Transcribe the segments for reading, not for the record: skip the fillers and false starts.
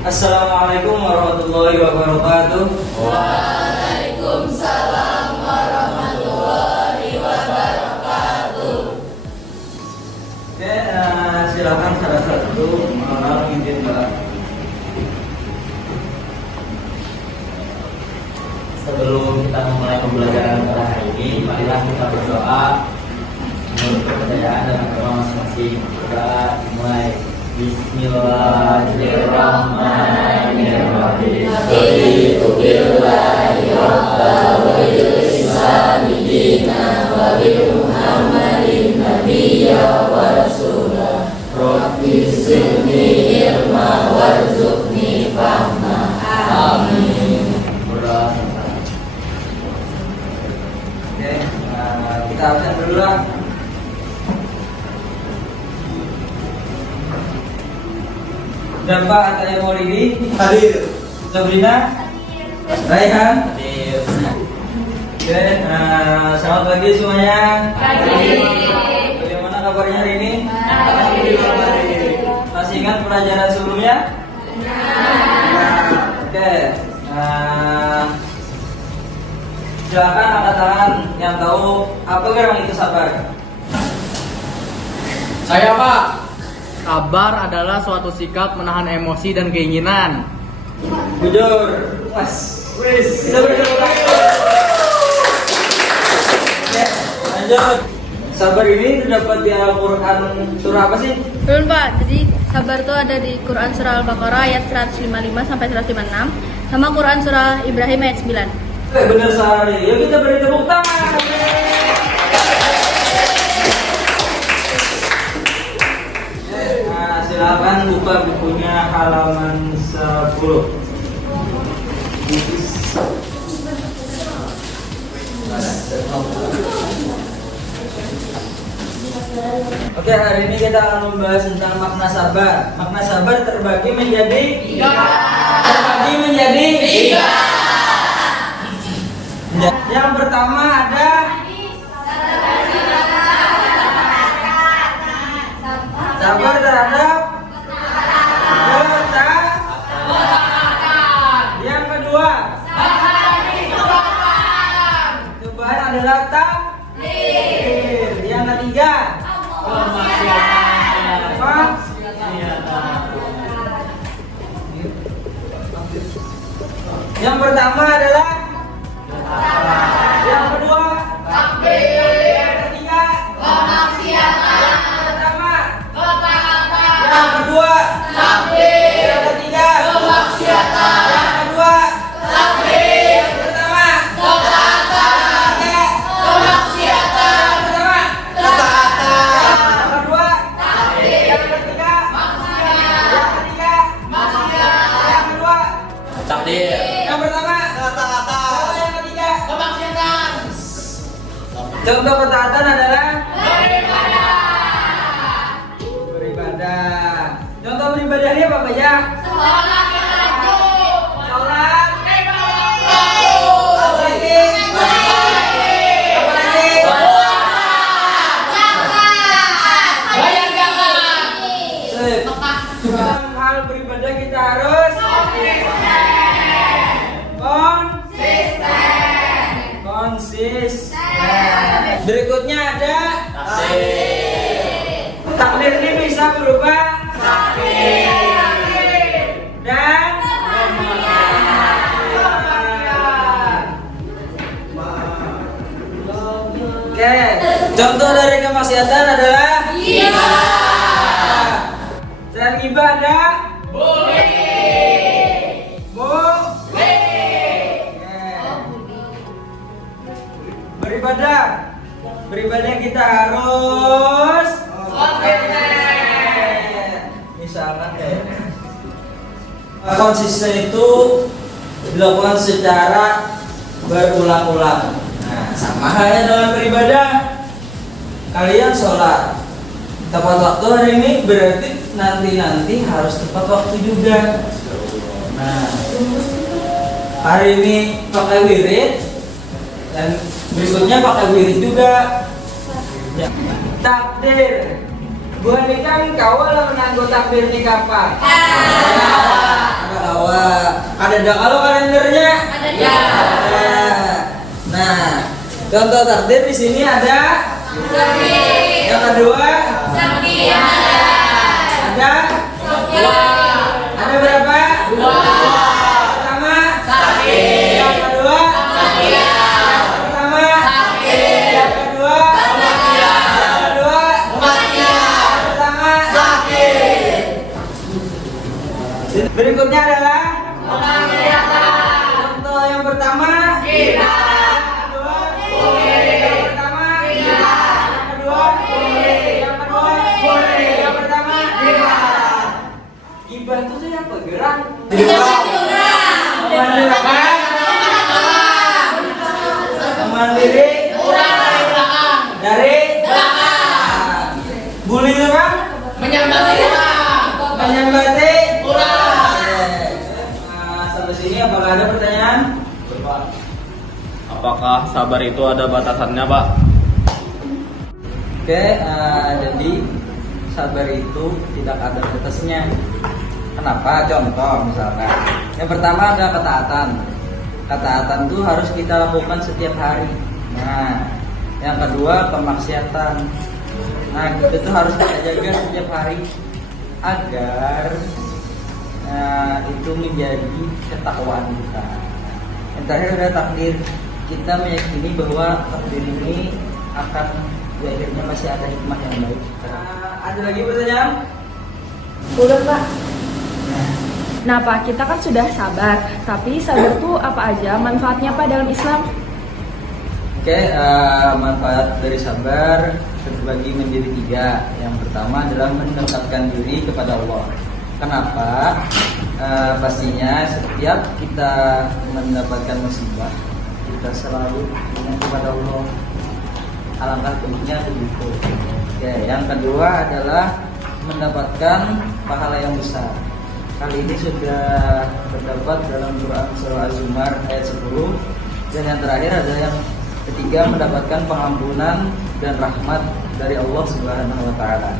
Assalamualaikum warahmatullahi wabarakatuh. Waalaikumsalam warahmatullahi wabarakatuh. Oke, silakan salah satu mengenal izin Mbak. Sebelum kita memulai pembelajaran pada hari ini, marilah kita berdoa menurut kepercayaan dan agama masing-masing. Kita mulai. Bismillahirrahmanirrahim. Raditu billahi rabban wa bil islami dinan wa bi Muhammadin nabiyya wa rasula. Rabbi zidni ilma warzuqni fahma. Amin. Oke, kita absen dulu lah. Berapa Ataya Maulidi? Hadir. Sabrina? Raihan? Hadir. Oke, selamat pagi semuanya. Bagaimana kabarnya hari ini? Masih ingat pelajaran sebelumnya? Oke, silakan angkat tangan yang tahu apa gerangan itu sabar. Saya Pak. Sabar adalah suatu sikap menahan emosi dan keinginan. Jujur, pas. Kita beri tepuk tangan. Oke, lanjut. Sabar ini terdapat di Al-Quran surah apa sih? Betul Pak, jadi sabar itu ada di Quran surah Al-Baqarah ayat 155 sampai 156 sama Quran surah Ibrahim ayat 9. Benar sekali. Yuk kita beri tepuk tangan. Silakan buka bukunya halaman 10. Oke, hari ini kita akan membahas tentang makna sabar. Makna sabar terbagi menjadi 3. Yang pertama ada sabar terhadap ketaatan. Yang kedua cobaan adalah takdir. Yang ketiga yang pertama adalah yang kedua yang ketiga yang pertama yang kedua yang ketiga yang kedua yang pertama Takdir. yang pertama kata-kata, yang ketiga kemaksiatan. Contoh ketaatan adalah beribadah. Contoh beribadahnya apa aja? Sholat. Apa lagi? Sip. Dalam hal beribadah kita harus konsisten. Berikutnya ada takdir ini bisa berupa dan oke, contoh dari kemaksiatan adalah dan ibadah beribadah. Beribadah kita harus misalkan konsisten itu dilakukan secara berulang-ulang. Nah, sama halnya dalam beribadah. Kalian sholat tepat waktu hari ini, berarti nanti harus tepat waktu juga. Nah, hari ini pakai wirid dan berikutnya pakai wirid juga. Ya. Takbir. Buat nikah kawal menanggo takbir nikah apa? Kawal. Ada kalau kalendernya? Ada. Nah, contoh takbir di sini ada. Yang kedua? Ada? Ada berapa? Pertama? Yang kedua? Pertama? Yang kedua? Pertama? Berikutnya adalah contoh yang pertama. Gibah itu tuh apa? Gerak? Mandiri apa? Mandiri dari belakang. Bully itu kan? Menyambati sampai sini apakah ada pertanyaan? Apakah sabar itu ada batasannya, Pak? Oke, jadi sabar itu tidak ada batasnya. Kenapa? Contoh misalkan, yang pertama ada ketaatan. Ketaatan itu harus kita lakukan setiap hari. Nah, yang kedua pemaksiatan. Nah, itu harus kita jaga setiap hari agar itu menjadi ketakwaan kita. Yang terakhir ada takdir. Kita meyakini bahwa takdir ini akan di akhirnya masih ada hikmah yang baik. Ada lagi pertanyaan? Udah Pak. Nah Pak, kita kan sudah sabar, tapi sabar tuh apa aja manfaatnya Pak dalam Islam? Oke, manfaat dari sabar terbagi menjadi 3. Yang pertama adalah mendekatkan diri kepada Allah. Kenapa? Pastinya setiap kita mendapatkan musibah, kita selalu ingat kepada Allah. Alangkah baiknya begitu. Oke, yang kedua adalah mendapatkan pahala yang besar. Kali ini sudah terdapat dalam Quran surah Az-Zumar ayat 10. Dan yang terakhir ada yang ketiga, mendapatkan pengampunan dan rahmat dari Allah Subhanahu wa taala.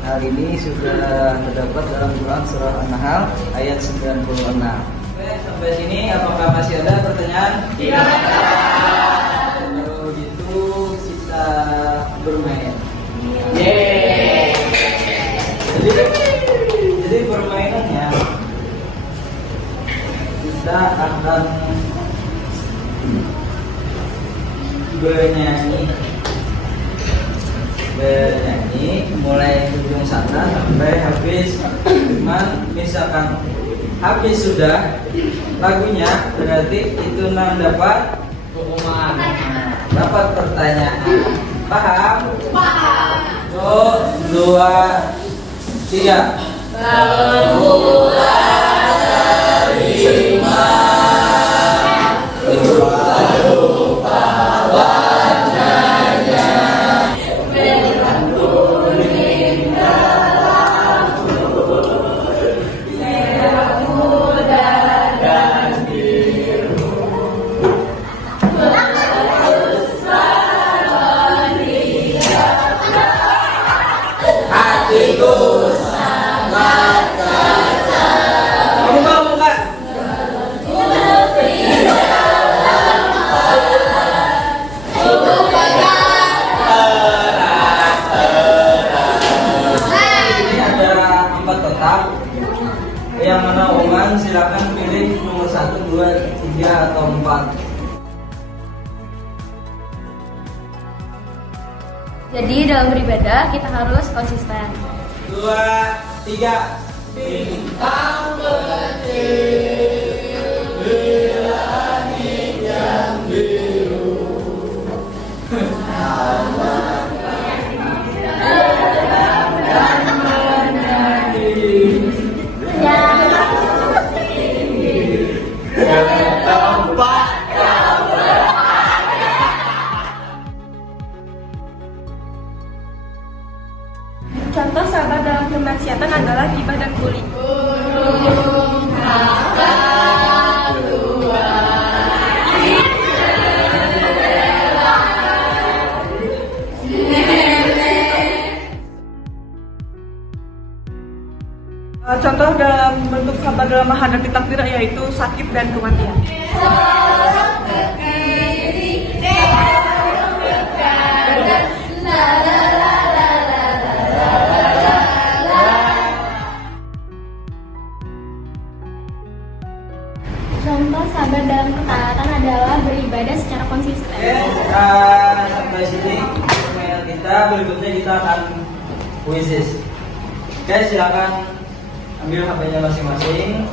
Hal ini sudah terdapat dalam Quran surah An-Nahl ayat 96. Oke, sampai sini apakah masih ada pertanyaan? Tidak. Kalau gitu kita bermain. Jadi permainannya kita akan bernyanyi mulai ujung sana sampai habis. Cuman misalkan habis sudah lagunya, berarti itu dapat hukuman, dapat pertanyaan. Paham? Paham. 1, 2, 3. Yang mana Oman silakan pilih nomor 1, 2, 3 atau 4. Jadi dalam beribadah kita harus konsisten. 2, 3. Bintang kecil di langit yang biru. dalam menghadapi takdir, yaitu sakit dan kematian. Contoh sabar dalam ketaatan adalah beribadah secara konsisten. Oke, sampai sini permainan kita. Berikutnya kita akan kuisis. Oke, silakan ambil HP-nya masing-masing.